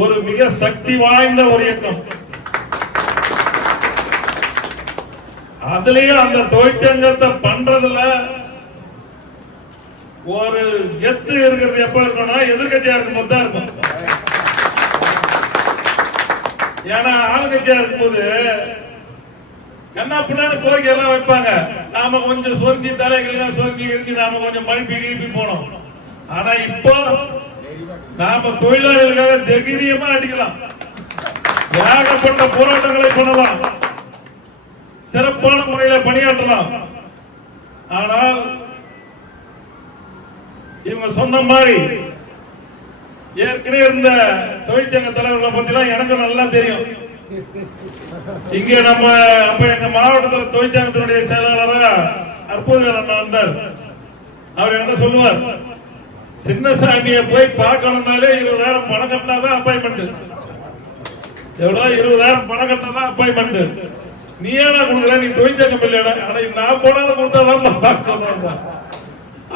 ஒரு மிக சக்தி வாய்ந்த ஒரு இயக்கம். அதுலயும் அந்த தொழிற்சங்கத்தை பண்றதுல ஒரு கெத்து இருக்கிறது எப்ப இருக்கும்னா எதிர்கட்சியா இருக்கும்போது தான் இருக்கும். ஏன்னா ஆளுங்கட்சியா இருக்கும்போது கண்ணா பின்னாடி கோரிக்கை எல்லாம் வைப்பாங்க. நாம கொஞ்சம் சொரிஞ்சி தலைகள் சொரிஞ்சி இருந்து நாம கொஞ்சம் மழுப்பி கிழிப்பி போனோம். ஆனா இப்போ நாம தொழிலாளர்களுக்காக தைரியமா அடிக்கலாம், ஏகப்பட்ட போராட்டங்களை பண்ணலாம், சிறப்பான முறையில் பணியாற்றலாம். ஆனால் இவங்க சொன்ன மாதிரி ஏற்கனவே இருந்த தொழிற்சங்க தலைவர்களை பத்தி தான் எனக்கு நல்லா தெரியும். இங்க நம்ம அப்ப எங்க மாவட்டத்தில் தொழிற்சங்கத்தினுடைய செயலாளராக அற்புதம் வந்தார். அவர் என்ன சொல்லுவார், சின்னசாமியை போய் பார்க்கணும்னாலே 20,000 பணம் கட்டினாதான் அப்பாயின்மெண்ட். எவ்வளவு 20,000 பணம் கட்டினாதான் அப்பாயின்மெண்ட். நீ ஏன்னா கொடுக்குற, நீ தொழிற்சங்கம் இல்லையா? நான் போனாலும் கொடுத்தாதான்.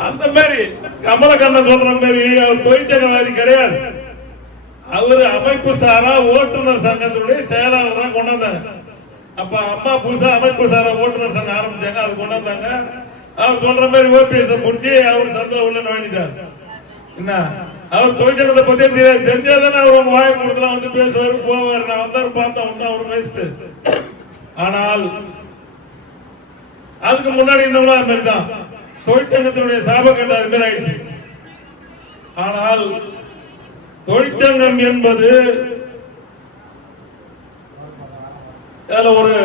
அந்த மாதிரி கமலக்கண்ணன் சொல்ற மாதிரி அவர் தொழிற்சங்கவாதி கிடையாது. அவரு அமைப்பு சாரா ஓட்டுநர் சங்கத்தினுடைய செயலாளர் தான் கொண்டாந்தாங்க. அப்ப அம்மா புதுசா அமைப்பு சாரா ஓட்டுநர் சங்கம் ஆரம்பிச்சாங்க, அது கொண்டாந்தாங்க. அவர் சொல்ற மாதிரி ஓபிஎஸ் முடிச்சு அவர் சந்தில உள்ள நுழைஞ்சிட்டார். என்ன அவர் தொழிற்சங்கத்தை பத்தி தெரிஞ்சாதானே அவர் வாயை கொடுக்கலாம், வந்து பேசுவாரு போவாரு. நான் வந்தாரு பார்த்தா வந்து அவர் பேசிட்டு. ஆனால் அதுக்கு முன்னாடி இந்த மாதிரி தான் தொழிற்சங்கத்தினுடைய சாபக்கட்டு அது மாதிரி ஆயிடுச்சு. ஆனால் தொழிற்சங்கம் என்பது ஒரு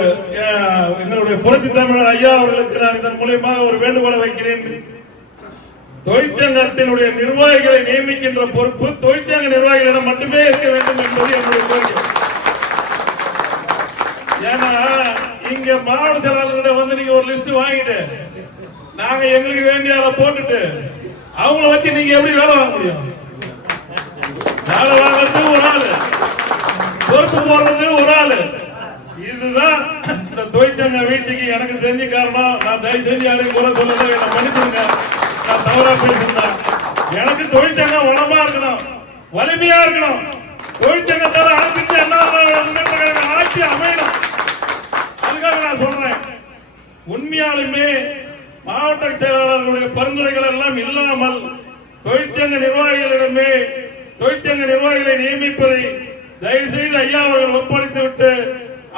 எங்களுடைய புரட்சி தமிழர் ஐயா அவர்களுக்கு நான் இதன் மூலமாக ஒரு வேண்டுகோளை வைக்கிறேன். தொழிற்சங்கத்தினுடைய நிர்வாகிகளை நியமிக்கின்ற பொறுப்பு தொழிற்சங்க நிர்வாகிகளிடம் மட்டுமே இருக்க வேண்டும் என்பது என்னுடைய கோரிக்கை. ஏன்னா இங்க மாவட்ட செயலாளர்கிட்ட வந்து நீங்க ஒரு லிஸ்ட் வாங்கிட்டு நாங்க எங்களுக்கு வேண்டிய ஆளை போட்டுட்டு அவங்கள வச்சு நீங்க எப்படி வேலை வாங்க முடியும்? வேலை வாங்குறது ஒரு ஆளு, பொறுப்பு போடுறது ஒரு ஆளு. இதுதான் இந்த தொழிற்சங்க வீழ்ச்சிக்கு எனக்கு தெரிஞ்ச காரணம். நான் தயவு செஞ்சு யாரையும் குறை சொல்லல, என்ன மன்னிச்சுங்க, நான் தவறா பேசியிருந்தேன். எனக்கு தொழிற்சங்கம் வளமா இருக்கணும், வலிமையா இருக்கணும். தொழிற்சங்கத்தால அனைத்து என்ன ஆட்சி அமையணும். அதுக்காக நான் சொல்றேன், உண்மையாலுமே மாவட்ட செயலாளர்களுடைய பரிந்துரைகள் எல்லாம் இல்லாமல் தொழிற்சங்க நிர்வாகிகளிடமே தொழிற்சங்க நிர்வாகிகளை நியமிப்பதை தயவு செய்து ஐயா அவர்கள் ஒப்படைத்து விட்டு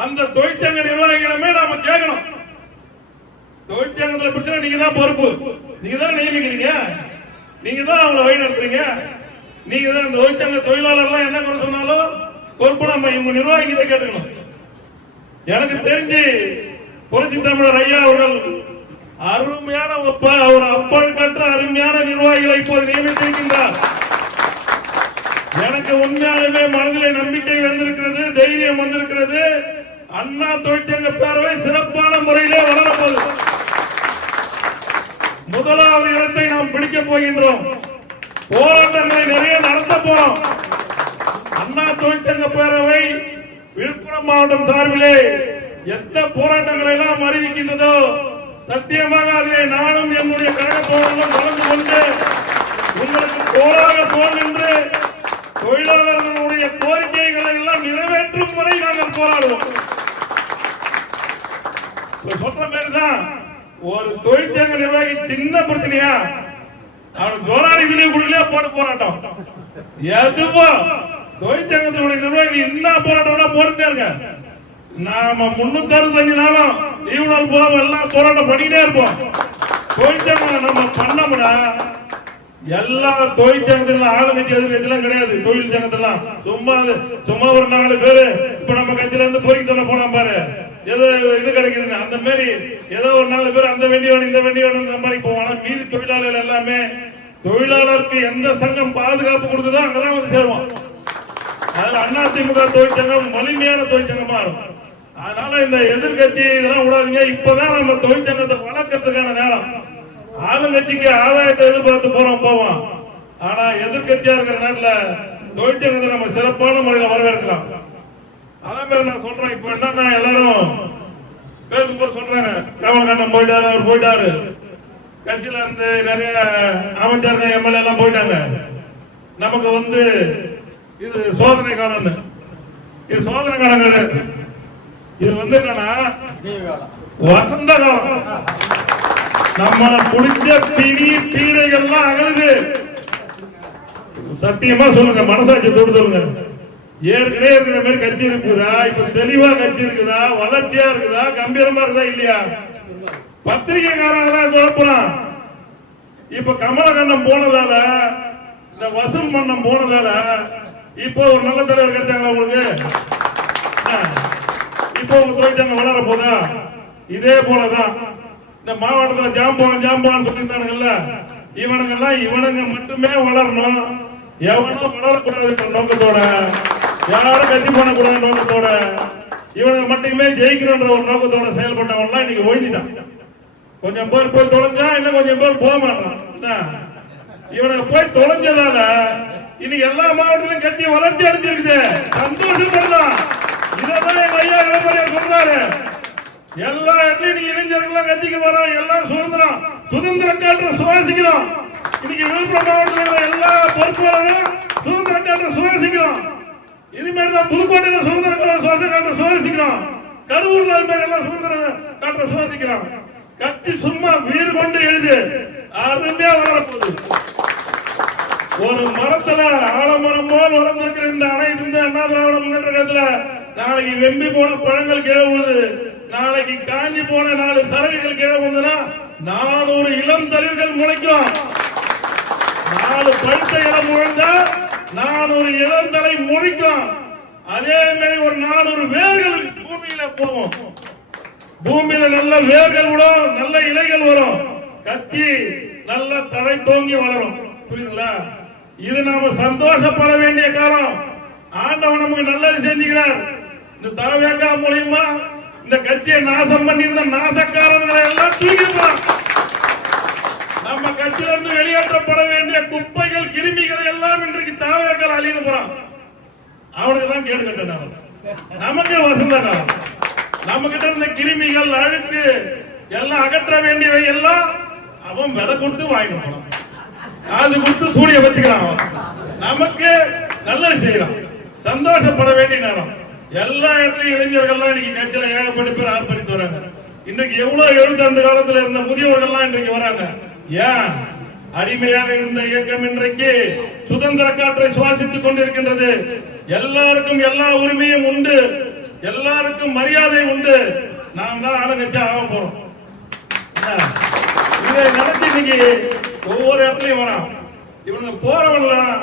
அந்த தொழிற்சங்க நிர்வாகிகளிடமே நாம கேட்கணும். தொழிற்சங்கத்தில் பிரச்சனை நீங்க தான் பொறுப்பு, நீங்க தான் நியமிக்கிறீங்க, நீங்க தான் அவங்களை வழி நடத்துறீங்க, நீங்க தான் இந்த தொழிற்சங்க தொழிலாளர்லாம் என்ன குறை சொன்னாலும் பொறுப்பு நம்ம இவங்க நிர்வாகிகிட்ட கேட்டுக்கணும். எனக்கு தெரிஞ்சு புரட்சி தமிழர் ஐயா அவர்கள் அருமையான ஒரு அப்பல் கற்ற அருமையான நிர்வாகிகளை இப்போது நியமித்திருக்கின்றார். எனக்கு உண்மையாலுமே மனதிலே நம்பிக்கை வந்திருக்கிறது, தைரியம் வந்திருக்கிறது. அண்ணா தொழிற்சங்க பேரவை சிறப்பான முறையிலே வளரப்போகுது. முதலாவது இடத்தை நாம் பிடிக்க போகின்றோம். போராட்டங்களை நிறைய நடத்த போறோம். அண்ணா தொழிற்சங்க பேரவை விழுப்புரம் மாவட்டம் சார்பிலே எந்த போராட்டங்களை எல்லாம் அறிவிக்கின்றதோ சத்தியமாக அதை நானும் என்னுடைய கழக தோழர்களும் கலந்து கொண்டு உங்களுக்கு போராக தோல் என்று தொழிலாளர்களுடைய கோரிக்கைகளை எல்லாம் நிறைவேற்றும் வரை நாங்கள் போராடுவோம். சொல்ற மாதிரிதான் ஒரு தொழிற்சங்க நிர்வாகி சின்ன பிரச்சனையா அவன் போராடிகளே குழுலையா போட போராட்டம் எதுவோ தொழிற்சங்கத்தினுடைய நிர்வாகி என்ன போராட்டம் போட்டுட்டே இருக்க. நாம 365 நாளும் லீவு நாள் போவோம், எல்லாம் போராட்டம் பண்ணிட்டே இருப்போம். தொழிற்சங்கம் நம்ம பண்ணோம்னா எல்லா தொழிற்சங்கத்திலும் ஆளுங்கட்சி எதிர்கட்சியெல்லாம் கிடையாது. தொழில் சங்கத்திலாம் சும்மா ஒரு 4 பேரு இப்ப நம்ம கட்சியில இருந்து பொறுக்கி தர போனா பாரு, ஏதோ இது கிடைக்குதுன்னு அந்த மாதிரி ஏதோ ஒரு 4 பேர் அந்த வண்டி வேணும் இந்த வண்டி வேணும் சம்பாதிக்க போவாங்க. மீதி தொழிலாளர்கள் எல்லாமே தொழிலாளருக்கு எந்த சங்கம் பாதுகாப்பு கொடுக்குதோ அங்கதான் வந்து சேருவோம். அதுல அதிமுக தொழிற்சங்கம் வலிமையான தொழிற்சங்கமா இருக்கும். அதனால இந்த எதிர்கட்சி இதெல்லாம் விடாதீங்க. இப்பதான் நம்ம தொழிற்சங்கத்தை வளர்க்கறதுக்கான நேரம். ஆளுங்கட்சிக்கு ஆதாயத்தை எதிர்பார்த்து போவோம். ஆனா எதிர்கட்சியா இருக்கிற நேரத்தில் தொழிற்சங்கத்தை நம்ம சிறப்பான முறையில் வரவேற்கலாம். அதே மாதிரி நான் சொல்றேன், இப்ப என்னன்னா எல்லாரும் பேசும்போது சொல்றாங்க கமலக்கண்ணன் போயிட்டாரு, அவர் போயிட்டாரு, கட்சியில இருந்து நிறைய அமைச்சர்கள் எம்எல்ஏ எல்லாம் போயிட்டாங்க. நமக்கு இது சோதனை காலம். இது சோதனை காலம் கிடையாது. இது வந்து என்னன்னா வசந்த காலம். நம்மள புடிச்ச பிடி பீடைகள்லாம் அகலுது. சத்தியமா சொல்லுங்க, மனசாட்சியத்தோடு சொல்லுங்க. ஏற்கனவே இருக்கிற மாதிரி கட்சி இருக்குதா? இப்ப தெளிவா கட்சி இருக்குதா? வளர்ச்சியா இருக்குதா? கம்பீரமா இருக்குதா? இல்லையா? பத்திரிகைக்காரங்களா குழப்பலாம். இப்ப கமலகண்டம் போனதால, இந்த வசூல் மன்னம் போனதால இப்போ ஒரு நல்ல தலைவர் கிடைச்சாங்களா உங்களுக்கு? இப்போ உங்க தொழிற்சங்கம் வளர போதா? இதே போலதான் இந்த மாவட்டத்தில் ஜாம்பான் சொல்லியிருந்தானுங்கல்ல, இவனுங்க மட்டுமே வளரணும், எவனும் வளரக்கூடாது நோக்கத்தோட, யாரும் கட்சி பண்ணக்கூடாது நோக்கத்தோட, இவனுங்க மட்டுமே ஜெயிக்கணும்ன்ற ஒரு நோக்கத்தோட செயல்பட்டவன்லாம் இன்னைக்கு ஒழிஞ்சிட்டான். கொஞ்சம் பேர் போய் தொலைஞ்சா, இன்னும் கொஞ்சம் பேர் போக மாட்டான். இவனுக்கு போய் தொலைஞ்சதால இன்னைக்கு எல்லா மாவட்டத்திலும் கட்சி வளர்ச்சி அடைஞ்சிருக்குது. சந்தோஷம். இதான் எங்க ஐயா இளம்பரியார் சொல்றாரு. எல்லா இடத்துலயும் நீங்க இளைஞர்கள் கட்சிக்கு வரோம், எல்லாம் சுதந்திர காற்று சுவாசிக்கிறோம். இன்னைக்கு விழுப்புரம் மாவட்டத்தில் எல்லா பொறுப்பாளரும் சுதந்திர காற்று சுவாசிக்கிறோம். இது மாதிரிதான் புதுக்கோட்டையில சுதந்திர காற்று சுவாசிக்கிறோம். கரூர்ல அது மாதிரி எல்லாம் சுதந்திர காற்று சுவாசிக்கிறோம். கட்சி சும்மா வீடு கொண்டு எழுது அருமையா வளரப்போகுது. ஒரு மரத்துல ஆலமரம் போல் வளர்ந்திருக்கிற இந்த அனைத்து இந்த அண்ணா திராவிட முன்னேற்ற கழகத்துல நாளைக்கு வெம்பி போன பழங்கள் கீழே விழுது, நாளைக்கு காஞ்சி போன 4 சரகுகள் கீழே விழுந்தா 400 இளம் தளிர்கள் முளைக்கும். 4 பழுத்த இடம் முழுந்தா 400 இளம் தலை முளைக்கும். அதே மாதிரி ஒரு 400 வேர்கள் பூமியில போகும். பூமியில நல்ல வேர்கள் விடும், நல்ல இலைகள் வரும், கட்சி நல்ல தலை தோங்கி வளரும். புரியுதுங்களா? இது நாம சந்தோஷப்பட வேண்டிய காலம். ஆண்டவன் நமக்கு நல்லது செஞ்சுக்கிறார். இந்த தாவேகா மூலியமா இந்த கட்சியை நாசம் பண்ணி இருந்த நாசக்காரர்களை எல்லாம் தூக்கிடுவான். நம்ம கட்சியில இருந்து வெளியேற்றப்பட வேண்டிய குப்பைகள் கிருமிகளை எல்லாம் இன்றைக்கு தாவேகால் அழிந்து போறான். அவனுக்கு தான் கேடு கட்டணும். நமக்கு வசந்த காலம். நம்ம கிட்ட இருந்த கிருமிகள் அழுக்கு எல்லாம் அகற்ற வேண்டியவை எல்லாம் அவன் விலை கொடுத்து வாங்கிட்டு போறான், காசு கொடுத்து சூடிய வச்சுக்கிறான். நமக்கு நல்லது செய்யறான். சந்தோஷப்பட வேண்டிய நேரம். எல்லா இடத்துலயும் இளைஞர்கள்லாம் இன்னைக்கு கட்சியில ஏகப்பட்ட பேர் ஆர்ப்பரித்து வராங்க. இன்றைக்கு எவ்வளவு 70 காலத்துல இருந்த முதியோர்கள்லாம் இன்றைக்கு வராங்க. ஏன்? அடிமையாக இருந்த இயக்கம் இன்றைக்கு சுதந்திர காற்றை சுவாசித்துக் கொண்டிருக்கின்றது. எல்லாருக்கும் எல்லா உரிமையும் உண்டு, எல்லாருக்கும் மரியாதை உண்டு. நாம் தான் ஆளுங்கட்சி ஆக போறோம். இதை நடத்தி இன்னைக்கு ஒவ்வொரு இடத்துலயும் வரான். இவனுங்க போறவன்லாம்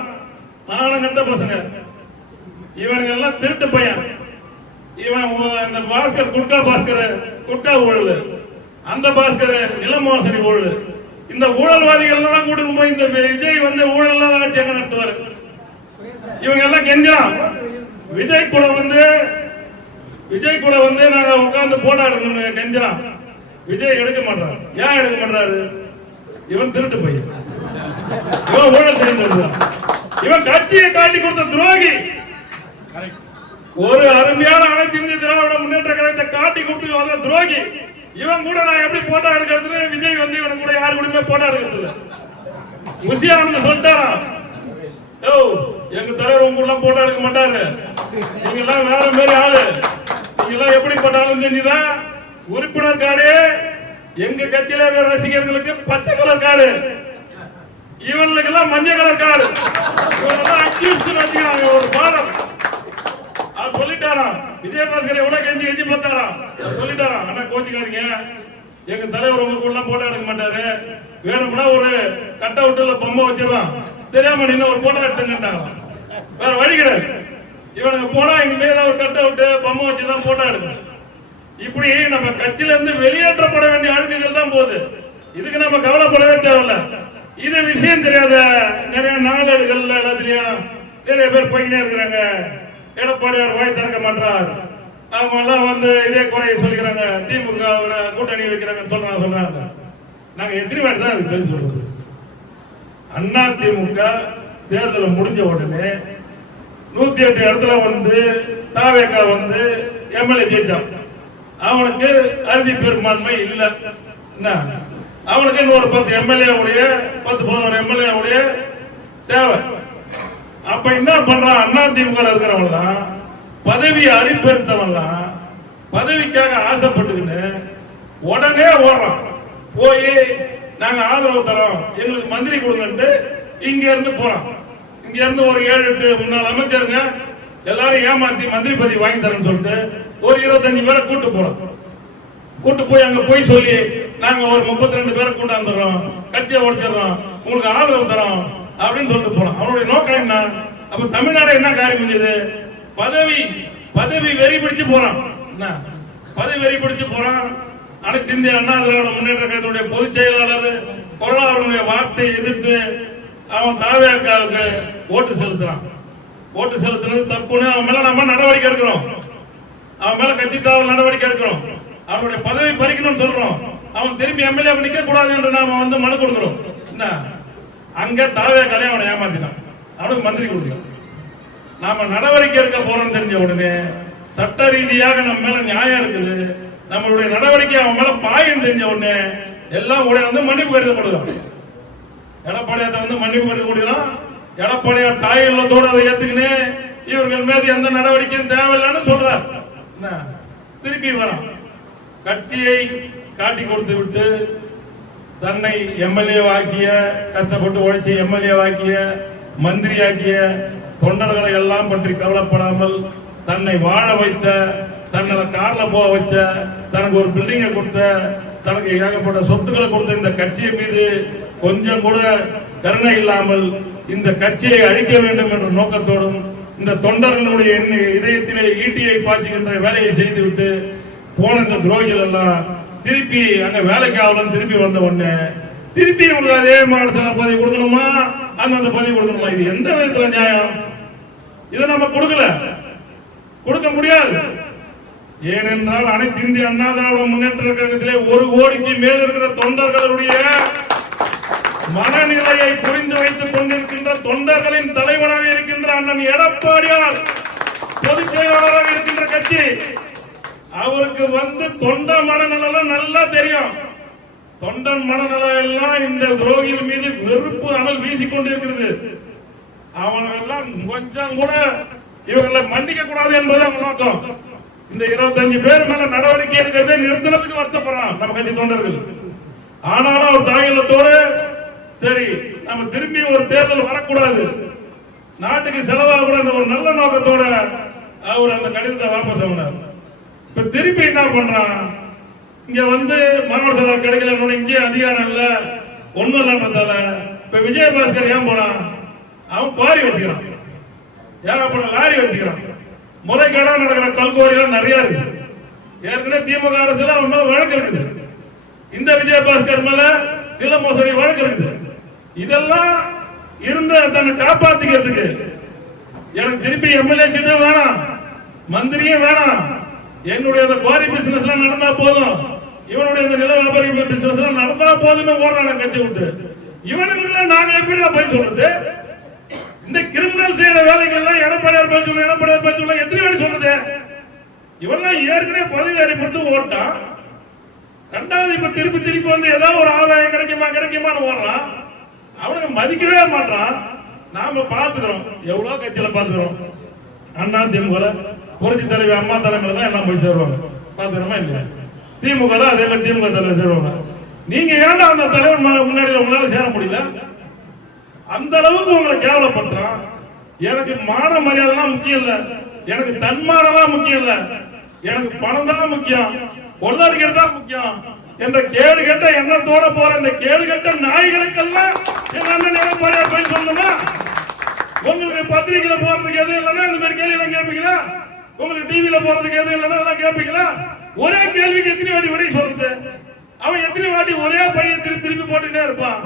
நானும் கண்ட பசங்க, இவனுங்க எல்லாம் திருட்டு பையன். இவன் இந்த பாஸ்கர் குட்கா ஊழல், அந்த பாஸ்கர் நிலமோசடி ஊழல். இந்த ஊழல்வாதிகள் எல்லாம் கூட்டிட்டு போய் இந்த விஜய் வந்து ஊழல் ஆட்சி எங்க நடத்துவாரு? இவங்க எல்லாம் கெஞ்சான். விஜய் கூட வந்து நாங்க உட்கார்ந்து போட்டோ எடுக்கணும் கெஞ்சான். விஜய் எடுக்க மாட்டாரு. ஏன் எடுக்க மாட்டாரு? இவன் திருட்டு பையன், இவன் ஊழல் தெரிஞ்சிருந்தான், இவன் கட்சியை காட்டி கொடுத்த துரோகி. ஒரு அருமையான அனைத்து இந்திய திராவிட முன்னேற்ற கழகத்தை காட்டி கொடுத்து துரோகி. இவன் கூட நான் எப்படி போட்டோ எடுக்கிறது? விஜய் வந்து இவன் கூட யாரு கூடயுமே போட்டோ எடுக்கிறது. முசியானந்த சொல்லிட்டாரா, எங்க தலைவர் உங்க கூட போட்டோ எடுக்க மாட்டாரு, நீங்க எல்லாம் வேற மாதிரி ஆளு, நீங்க எல்லாம் எப்படி போட்டாலும் தெரிஞ்சுதான். உறுப்பினர் கார்டு எங்க கட்சியில இருக்கிற ரசிகர்களுக்கு பச்சை கலர் கார்டு, இவங்களுக்கு எல்லாம் மஞ்சள் கலர் கார்டு. இவங்க அக்யூஸ்ட் வச்சுக்கிறாங்க. ஒரு பாடம் அவர் சொல்லிட்டாரா, விஜயபாஸ்கர் எவ்வளவு கெஞ்சி பார்த்தாரா, சொல்லிட்டாரா, ஆனா கோச்சிக்காதீங்க, எங்க தலைவர் உங்க கூட போட்டோ எடுக்க மாட்டாரு, வேணும்னா ஒரு கட் அவுட்ல பொம்மை வச்சிடலாம், தெரியாம நின்று ஒரு போட்டோ எடுத்துக்கிட்டாங்க. வேற வழி கிடையாது. இவனுக்கு போனா இனிமே ஒரு கட் அவுட் பொம்மை வச்சுதான் போட்டோ எடுக்கணும். இப்படி நம்ம கட்சியில இருந்து வெளியேற்றப்பட வேண்டிய அழுக்குகள் தான் போகுது. இதுக்கு நம்ம கவலைப்படவே தேவையில்ல. இது விஷயம் தெரியாத நிறைய நாளேடுகள் எல்லாத்திலையும் நிறைய பேர் போய்கிட்டே இருக்கிறாங்க. எடப்பாடியார் வாய் திறக்க மாட்டார், அவங்க எல்லாம் வந்து இதே குறைய சொல்லிக்கிறாங்க, திமுக கூட்டணி வைக்கிறாங்கன்னு சொல்றாங்க. நாங்க எத்தனை வாட்டி தான் அதுக்கு பேசி சொல்றது? அண்ணா திமுக தேர்தல் முடிஞ்ச உடனே 108 இடத்துல வந்து தாவேகா வந்து எம்எல்ஏ ஜெயிச்சான். அவனுக்கு அறுதி பெரும்பான்மை இல்ல. அவனுக்கு இன்னொரு 10 எம்எல்ஏ உடைய 10-11 எம்எல்ஏ உடைய தேவை. அப்ப என்ன பண்றான்? அண்ணா திமுக இருக்கிறவங்களாம் பதவி அரிப்பெடுத்தவன்லாம் பதவிக்காக ஆசைப்பட்டுக்கின்னு உடனே ஓடுறான். போய் நாங்க ஆதரவு தரோம், எங்களுக்கு மந்திரி கொடுங்கன்ட்டு இங்க இருந்து போறான். இங்க இருந்து ஒரு 7-8 முன்னாள் அமைச்சருங்க எல்லாரும் ஏமாத்தி மந்திரி பதவி வாங்கி தரேன்னு சொல்லிட்டு ஒரு 25 பேரை கூட்டு போறோம். கூட்டு போய் அங்க போய் சொல்லி நாங்க ஒரு 32 பேரை கூட்டாந்துடுறோம், கட்சியை உடைச்சிடறோம், உங்களுக்கு ஆதரவு தரோம் அப்படின்னு சொல்லிட்டு போறோம். அவனுடைய நோக்கம் என்ன? அப்ப தமிழ்நாடு என்ன காரியம் செஞ்சது? பதவி வெறி பிடிச்சு போறான். பதவி வெறி பிடிச்சு போறான். அனைத்து இந்திய அண்ணா திராவிட முன்னேற்ற கழகத்துடைய பொதுச் செயலாளர் கொரோனாவுடைய வார்த்தையை எதிர்த்து அவன் தாவேக்காவுக்கு ஓட்டு செலுத்துறான். ஓட்டு செலுத்துறது தப்புன்னு அவன் மேல நம்ம நடவடிக்கை எடுக்கிறோம். அவன் மேல கட்சி தாவல் நடவடிக்கை எடுக்கிறோம். அவனுடைய பதவி பறிக்கணும்னு சொல்றோம். அவன் திரும்பி எம்எல்ஏ நிக்க கூடாது என்று நாம மனு கொடுக்கிறோம். என்ன அங்க தாவேக்காலே அவனை ஏமாத்தினான், அவனுக்கு மந்திரி கொடுக்கலாம். நாம நடவடிக்கை எடுக்க போறோம் தெரிஞ்ச உடனே சட்ட ரீதியாக நம்ம மேல நியாயம் இருக்குது, நம்மளுடைய நடவடிக்கை அவன் மேல பாயம் தெரிஞ்ச உடனே எல்லாம் உடைய வந்து மன்னிப்பு கடிதம் கொடுக்கலாம். எடப்பாடியார்ட்ட வந்து மன்னிப்பு கடிதம் கொடுக்கலாம். எடப்பாடியார் தாய் இல்லத்தோடு அதை ஏத்துக்கின்னு இவர்கள் மீது எந்த நடவடிக்கையும் தேவையில்லைன்னு சொல்றார். திருப்பி வரான். கட்சியை காட்டி கொடுத்து விட்டு தன்னை எம்எல்ஏ ஆக்கிய, கஷ்டப்பட்டு உழைச்சி எம்எல்ஏ ஆக்கிய, மந்திரி ஆக்கிய தொண்டர்களை எல்லாம் பற்றி கவலைப்படாமல் தன்னை வாழ வைத்த, தன்னை கார்ல போக வச்ச, தனக்கு ஒரு பில்டிங்கை கொடுத்த, தனக்கு ஏகப்பட்ட சொத்துக்களை கொடுத்த இந்த கட்சியை மீது கொஞ்சம் கூட கருணை இல்லாமல் இந்த கட்சியை அழிக்க வேண்டும் என்ற நோக்கத்தோடும் இந்த தொண்டர்களுடைய இதயத்திலே ஈட்டியை பாய்ச்சுகின்ற வேலையை செய்துவிட்டு போன இந்த துரோகிகள் எல்லாம் திருப்பி அங்க வேலைக்கு ஆகலாம். திருப்பி வந்த உடனே திருப்பி உங்களுக்கு அதே மாநில பதவி கொடுக்கணுமா, அந்த பதவி கொடுக்கணுமா? இது எந்த விதத்துல நியாயம்? இதை நம்ம கொடுக்க முடியாது. ஏனென்றால் அனைத்து இந்திய அண்ணா திராவிட முன்னேற்ற கழகத்திலே 1 கோடிக்கு மேல் இருக்கிற தொண்டர்களுடைய மனநிலையை புரிந்து வைத்துக் கொண்டிருக்கின்ற தொண்டர்களின் தலைவனாக இருக்கின்ற அண்ணன் எடப்பாடியார் பொதுச் செயலாளராக இருக்கின்ற கட்சி, அவருக்கு வந்து தொண்ட மனநல நல்லா தெரியும். தொண்டன் மனநல எல்லாம் இந்த துரோகிகள் மீது வெறுப்பு அனல் வீசிக்கொண்டிருக்கிறது. அவனெல்லாம் கொஞ்சம் கூட இவர்களை மன்னிக்க கூடாது என்பது அவங்க நோக்கம். இந்த 25 பேர் மேல நடவடிக்கை எடுக்கிறதே நிறுத்தினதுக்கு வருத்தப்படுறான் நம்ம கட்சி தொண்டர்கள். ஆனாலும் அவர் தாயத்தோடு சரி நம்ம திரும்பி ஒரு தேர்தல் வரக்கூடாது, நாட்டுக்கு செலவாக கூட ஒரு நல்ல நோக்கத்தோட அவர் அந்த கடிதத்தை வாபஸ் ஆகினார். இப்ப திருப்பி என்ன பண்றான்? இங்க வந்து மாவட்ட செயலாளர் கிடைக்கல, இங்கே அதிகாரம் இல்ல, ஒண்ணும் இல்லன்றதால இப்ப விஜயபாஸ்கர் ஏன் போறான்? அவன் பாரி வச்சுக்கிறான், ஏகப்பட்ட லாரி வச்சுக்கிறான். முறைகேடா நடக்கிற கல்கோரிகள் நிறைய இருக்கு. ஏற்கனவே திமுக அரசுல அவன் மேல வழக்கு இருக்குது. இந்த விஜயபாஸ்கர் மேல நில மோசடி வழக்கு இருக்குது. இதெல்லாம் இருந்த தன்னை காப்பாத்திக்கிறதுக்கு எனக்கு திருப்பி எம்எல்ஏ சீட்டும் வேணாம், மந்திரியும் வேணாம், என்னுடைய அந்த குவாரி பிசினஸ் எல்லாம் நடந்தா போதும், இவனுடைய இந்த நில வியாபாரி பிசினஸ் எல்லாம் நடந்தா போதுன்னு ஓடுறான் கட்சி விட்டு. இவனுக்கு நாங்க எப்படி போய் சொல்றது? இந்த கிரிமினல் செய்யற வேலைகள்லாம் எடப்பாடியார் பேர் சொல்ல, எடப்பாடியார் பேர் சொல்ல எத்தனை வாட்டி சொல்றது? இவெல்லாம் ஏற்கனவே பதவி அறிவித்து ஓட்டான். ரெண்டாவது இப்ப திருப்பி வந்து ஏதாவது ஒரு ஆதாயம் கிடைக்குமான்னு ஓடுறான். அவனுக்கு மதிக்கவே மாட்டான். நாம பாத்துக்கிறோம், எவ்வளவு கட்சியில பாத்துக்கிறோம். அண்ணா திமுக புரட்சி தலைவி அம்மா தலைமையில தான் எல்லாம் போய் சேருவாங்க, பாத்துக்கிறோமா இல்லையா? திமுக அதே மாதிரி திமுக தலைவர் சேருவாங்க. நீங்க ஏன்னா அந்த தலைவர் முன்னாடி உங்களால சேர முடியல? அந்த அளவுக்கு உங்களை கேவலப்படுறான். எனக்கு மான மரியாதை முக்கியம் இல்ல, எனக்கு தன்மானதான் முக்கியம் இல்ல, எனக்கு பணம் தான் முக்கியம், கொள்ளடிக்கிறது தான் முக்கியம் என்ற கேடு கட்ட எண்ணத்தோட போற இந்த கேடு கட்ட நாய்களுக்கெல்லாம் என் அண்ணன் எடப்பாடியார் போய் சொல்லணுமா? உங்களுக்கு பத்திரிகையில போறதுக்கு எதுவும் இல்லைன்னா இந்த மாதிரி கேள்வி எல்லாம் கேட்பீங்களா? உங்களுக்கு டிவியில போறதுக்கு எதுவும் இல்லைன்னா எல்லாம் கேட்பீங்களா? ஒரே கேள்விக்கு எத்தனை வாட்டி விடை சொல்றது? அவன் எத்தனை வாட்டி ஒரே பையனை திருப்பி போட்டுட்டே இருப்பான்.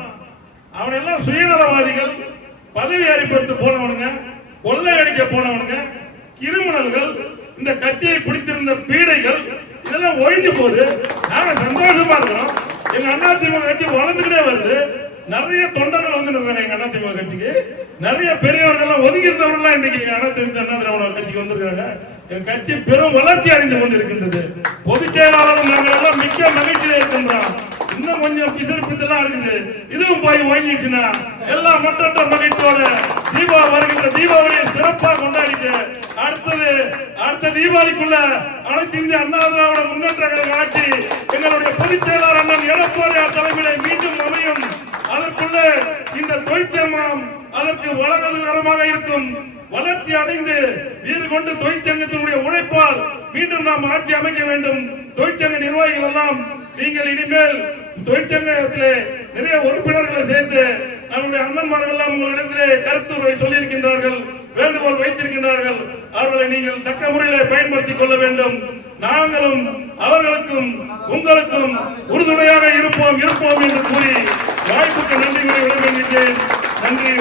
அவன் எல்லாம் சுயநலவாதிகள், பதவி அறிவித்து போனவனுங்க, கொள்ளையடிக்க போனவனுங்க, கிரிமினல்கள், இந்த கட்சியை பிடித்திருந்த பீடைகள். இதெல்லாம் ஒழிஞ்சு போகுது. நாங்க சந்தோஷமா இருக்கிறோம். எங்க அண்ணா திமுக கட்சி வளர்ந்துகிட்டே வருது. நிறைய தொண்டர்கள் வந்து எங்க அண்ணா திமுக கட்சிக்கு, நிறைய பெரியவர்கள் ஒதுக்கி இருந்தவர்கள் இன்னைக்கு அண்ணா திராவிட கட்சிக்கு வந்திருக்காங்க. என் கட்சி பெரும் வளர்ச்சி அடைந்து கொண்டிருக்கின்றது. பொதுச் செயலாளர் நாங்கள் எல்லாம் மிக்க மகிழ்ச்சியில் இருக்கின்றோம். இன்னும் கொஞ்சம் பிசறுப்பித்தெல்லாம் இருக்குது. இதுவும் போய் ஓய்ஞ்சிச்சுன்னா எல்லாம் மற்ற மகிழ்ச்சியோட வருகின்ற தீபாவளியை சிறப்பாக கொண்டாடிட்டு அடுத்த தீபாவளிக்குள்ள அனைத்து இந்திய அண்ணா திராவிட முன்னேற்ற கழக ஆட்சி எங்களுடைய பொதுச் செயலாளர் அண்ணன் எடப்பாடியார் தலைமையிலே மீண்டும் அமையும். அதற்குள்ள இந்த தொழிற்சங்கம் அதற்கு வளகரமாக இருக்கும். வளர்ச்சி அடைந்து வீறு கொண்டு தொழிற்சங்கத்தினுடைய உழைப்பால் மீண்டும் நாம் ஆட்சி அமைக்க வேண்டும். தொழிற்சங்க நிர்வாகிகள் எல்லாம் நீங்கள் இனிமேல் தொழிற்சங்கத்திலே நிறைய உறுப்பினர்களை சேர்த்து நம்முடைய அண்ணன்மார்கள் எல்லாம் உங்களிடத்திலே கருத்துரை சொல்லியிருக்கின்றார்கள், வேண்டுகோள் வைத்திருக்கின்றார்கள். அவர்களை நீங்கள் தக்க முறையில் பயன்படுத்திக் கொள்ள வேண்டும். நாங்களும் அவர்களுக்கும் உங்களுக்கும் உறுதுணையாக இருப்போம் என்று கூறி வாய்ப்புக்கு நன்றி கூறி விட வேண்டிய நன்றி.